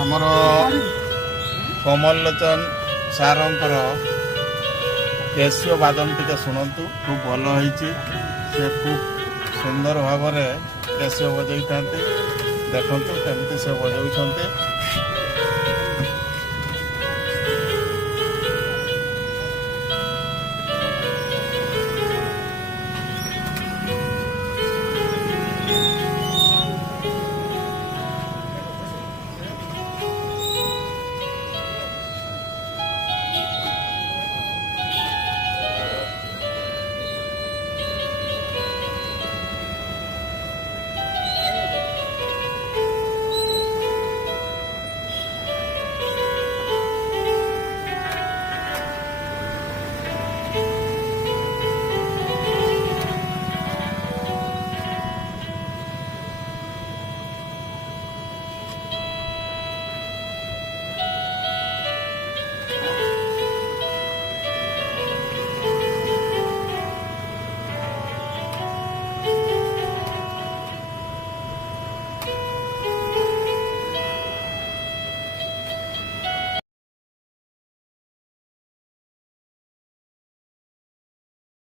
ଆମର କମଲ ଲୋଚନ ସାରଙ୍କର କ୍ୟାସିଓ ବାଦନ ଟିକେ ଶୁଣନ୍ତୁ, ଖୁବ୍ ଭଲ ହେଇଛି। ସେ ଖୁବ୍ ସୁନ୍ଦର ଭାବରେ କ୍ୟାସିଓ ବଜାଇଥାନ୍ତି, ଦେଖନ୍ତୁ କେମିତି ସେ ବଜାଉଛନ୍ତି।